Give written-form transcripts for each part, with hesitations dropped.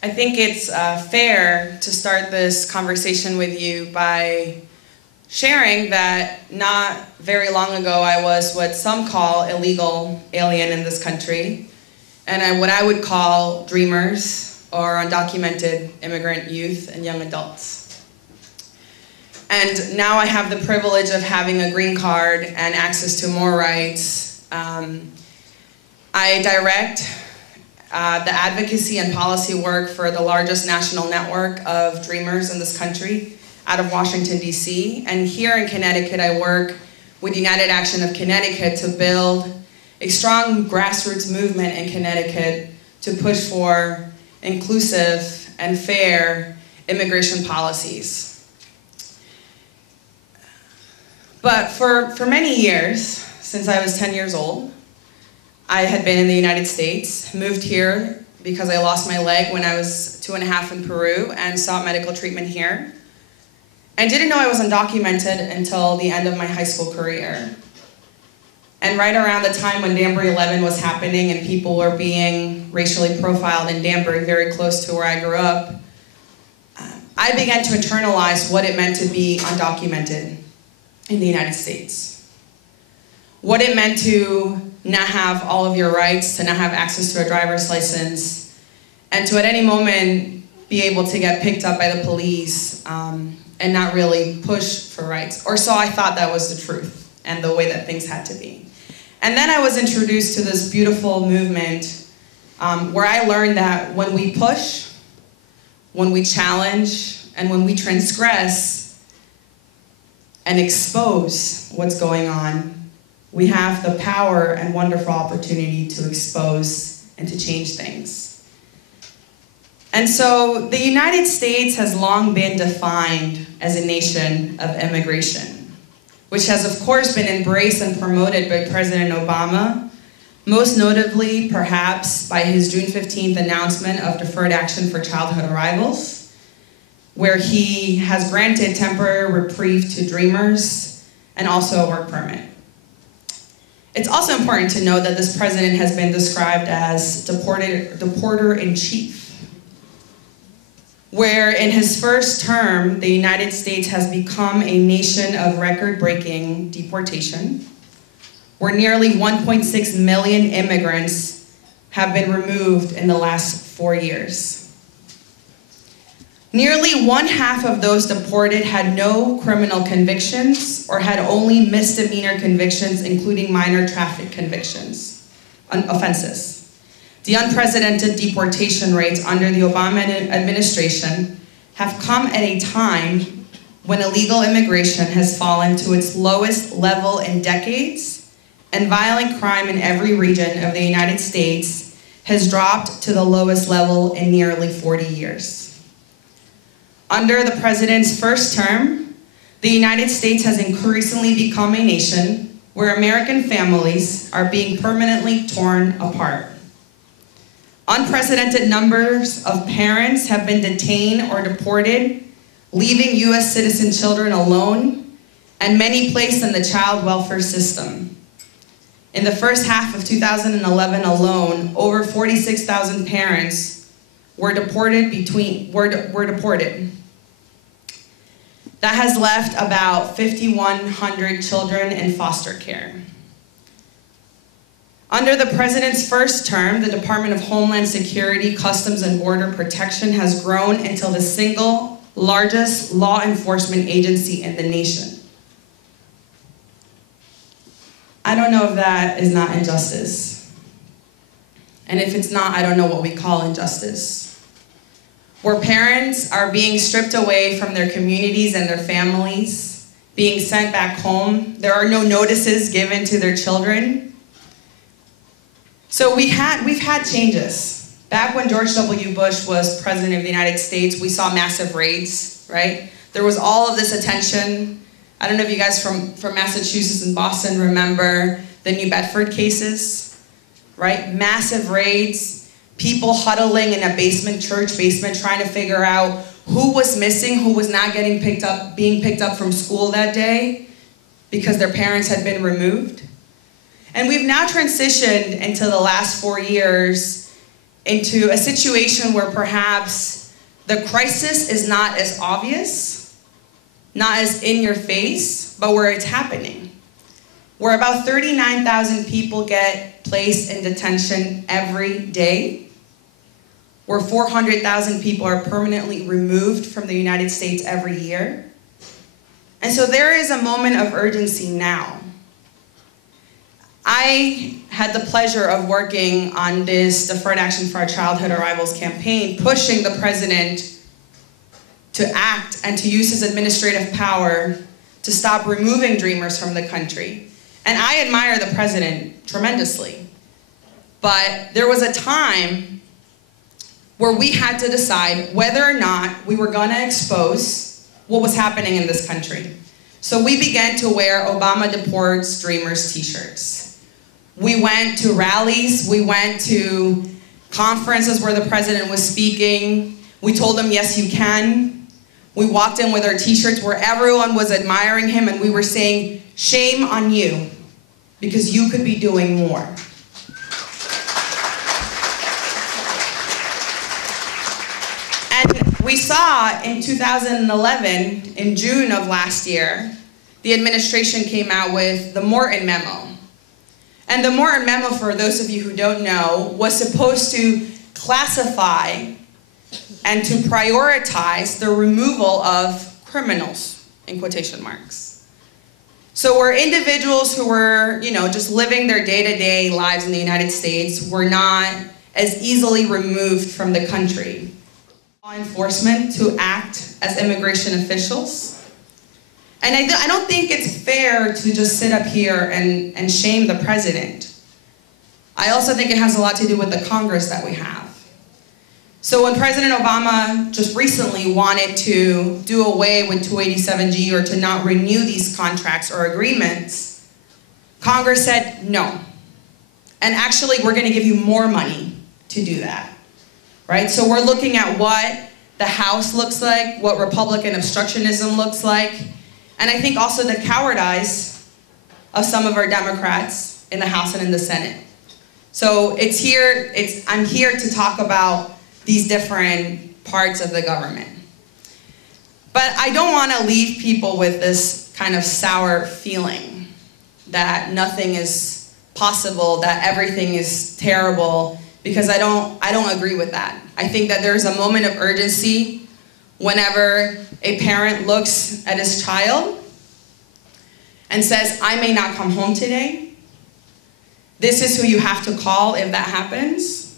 I think it's fair to start this conversation with you by sharing that not very long ago I was what some call illegal alien in this country, and what I would call dreamers or undocumented immigrant youth and young adults. And now I have the privilege of having a green card and access to more rights. I direct the advocacy and policy work for the largest national network of dreamers in this country out of Washington, D.C. And here in Connecticut, I work with United Action of Connecticut to build a strong grassroots movement in Connecticut to push for inclusive and fair immigration policies. But for many years, since I was 10 years old, I had been in the United States, moved here because I lost my leg when I was 2.5 in Peru and sought medical treatment here. And didn't know I was undocumented until the end of my high school career. And right around the time when Danbury 11 was happening and people were being racially profiled in Danbury, very close to where I grew up, I began to internalize what it meant to be undocumented in the United States. What it meant to not have all of your rights, to not have access to a driver's license, and to at any moment be able to get picked up by the police and not really push for rights. Or so I thought that was the truth and the way that things had to be. And then I was introduced to this beautiful movement where I learned that when we push, when we challenge, and when we transgress and expose what's going on, we have the power and wonderful opportunity to expose and to change things. And so the United States has long been defined as a nation of immigration, which has of course been embraced and promoted by President Obama, most notably perhaps by his June 15th announcement of deferred action for childhood arrivals, where he has granted temporary reprieve to dreamers and also a work permit. It's also important to note that this president has been described as deporter-in-chief, where in his first term, the United States has become a nation of record-breaking deportation, where nearly 1.6 million immigrants have been removed in the last 4 years. Nearly 1/2 of those deported had no criminal convictions or had only misdemeanor convictions, including minor traffic offenses. The unprecedented deportation rates under the Obama administration have come at a time when illegal immigration has fallen to its lowest level in decades, and violent crime in every region of the United States has dropped to the lowest level in nearly 40 years. Under the president's first term, the United States has increasingly become a nation where American families are being permanently torn apart. Unprecedented numbers of parents have been detained or deported, leaving U.S. citizen children alone, and many placed in the child welfare system. In the first half of 2011 alone, over 46,000 parents were deported. That has left about 5,100 children in foster care. Under the president's first term, the Department of Homeland Security, Customs and Border Protection has grown until the single largest law enforcement agency in the nation. I don't know if that is not injustice. And if it's not, I don't know what we call injustice. Where parents are being stripped away from their communities and their families, being sent back home. There are no notices given to their children. So we've had changes. Back when George W. Bush was president of the United States, we saw massive raids, right? There was all of this attention. I don't know if you guys from Massachusetts and Boston remember the New Bedford cases, right? Massive raids. People huddling in a church basement, trying to figure out who was missing, who was not being picked up from school that day because their parents had been removed. And we've now transitioned into the last 4 years into a situation where perhaps the crisis is not as obvious, not as in your face, but where it's happening. Where about 39,000 people get placed in detention every day, where 400,000 people are permanently removed from the United States every year. And so there is a moment of urgency now. I had the pleasure of working on this Deferred Action for Our Childhood Arrivals campaign, pushing the president to act and to use his administrative power to stop removing Dreamers from the country. And I admire the president tremendously. But there was a time where we had to decide whether or not we were going to expose what was happening in this country. So we began to wear Obama Deports Dreamers t-shirts. We went to rallies, we went to conferences where the president was speaking. We told him, yes, you can. We walked in with our t-shirts where everyone was admiring him, and we were saying, shame on you, because you could be doing more. And we saw in 2011, in June of last year, the administration came out with the Morton Memo. And the Morton Memo, for those of you who don't know, was supposed to classify and to prioritize the removal of criminals, in quotation marks. So where individuals who were, just living their day-to-day lives in the United States were not as easily removed from the country. Law enforcement to act as immigration officials. And I don't think it's fair to just sit up here and shame the president. I also think it has a lot to do with the Congress that we have. So when President Obama just recently wanted to do away with 287G or to not renew these contracts or agreements, Congress said no. And actually, we're going to give you more money to do that, right? So we're looking at what the House looks like, what Republican obstructionism looks like, and I think also the cowardice of some of our Democrats in the House and in the Senate. So I'm here to talk about these different parts of the government. But I don't want to leave people with this kind of sour feeling that nothing is possible, that everything is terrible, because I don't agree with that. I think that there's a moment of urgency whenever a parent looks at his child and says, I may not come home today. This is who you have to call if that happens.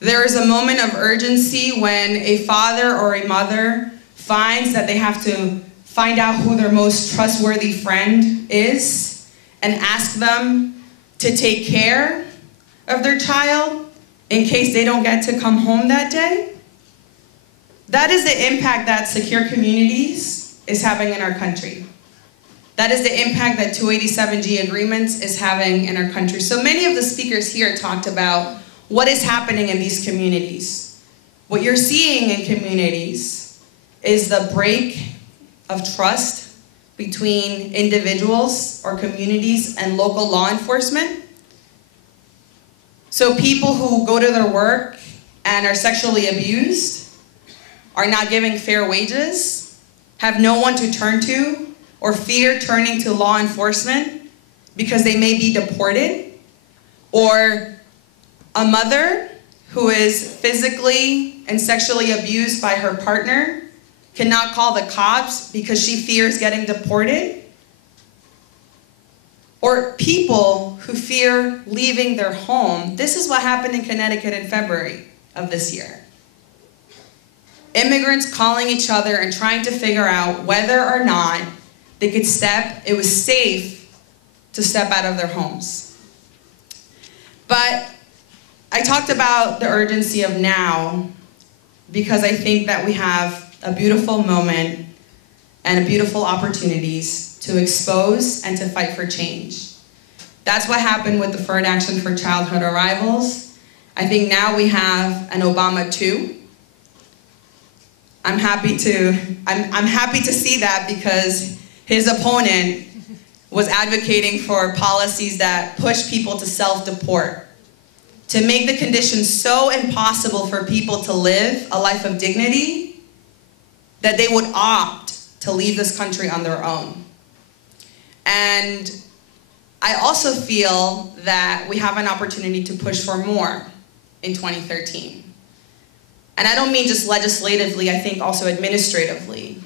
There is a moment of urgency when a father or a mother finds that they have to find out who their most trustworthy friend is and ask them to take care of their child in case they don't get to come home that day. That is the impact that secure communities is having in our country. That is the impact that 287G agreements is having in our country. So many of the speakers here talked about what is happening in these communities. What you're seeing in communities is the break of trust between individuals or communities and local law enforcement. So people who go to their work and are sexually abused are not giving fair wages, have no one to turn to, or fear turning to law enforcement because they may be deported, or a mother who is physically and sexually abused by her partner cannot call the cops because she fears getting deported, or people who fear leaving their home. This is what happened in Connecticut in February of this year. Immigrants calling each other and trying to figure out whether or not they could it was safe to step out of their homes. But I talked about the urgency of now because I think that we have a beautiful moment and beautiful opportunities to expose and to fight for change. That's what happened with Deferred Action for Childhood Arrivals. I think now we have an Obama 2. I'm happy to see that because his opponent was advocating for policies that push people to self-deport, to make the conditions so impossible for people to live a life of dignity that they would opt to leave this country on their own. And I also feel that we have an opportunity to push for more in 2013. And I don't mean just legislatively, I think also administratively.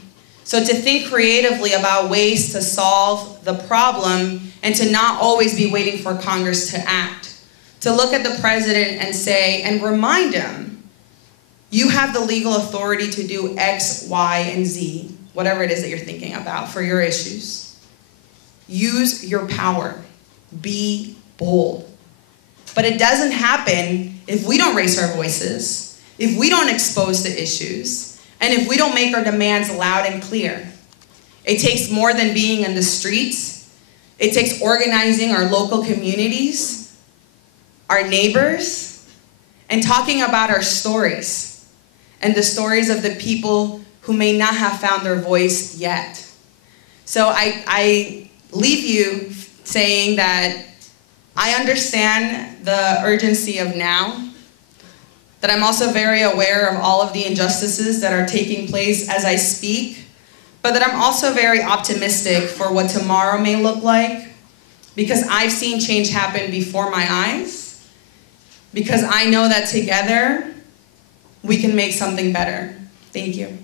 So to think creatively about ways to solve the problem and to not always be waiting for Congress to act. To look at the president and say, and remind him, you have the legal authority to do X, Y, and Z, whatever it is that you're thinking about for your issues. Use your power. Be bold. But it doesn't happen if we don't raise our voices, if we don't expose the issues, and if we don't make our demands loud and clear. It takes more than being in the streets. It takes organizing our local communities, our neighbors, and talking about our stories and the stories of the people who may not have found their voice yet. So I leave you saying that I understand the urgency of now, that I'm also very aware of all of the injustices that are taking place as I speak, but that I'm also very optimistic for what tomorrow may look like, because I've seen change happen before my eyes, because I know that together we can make something better. Thank you.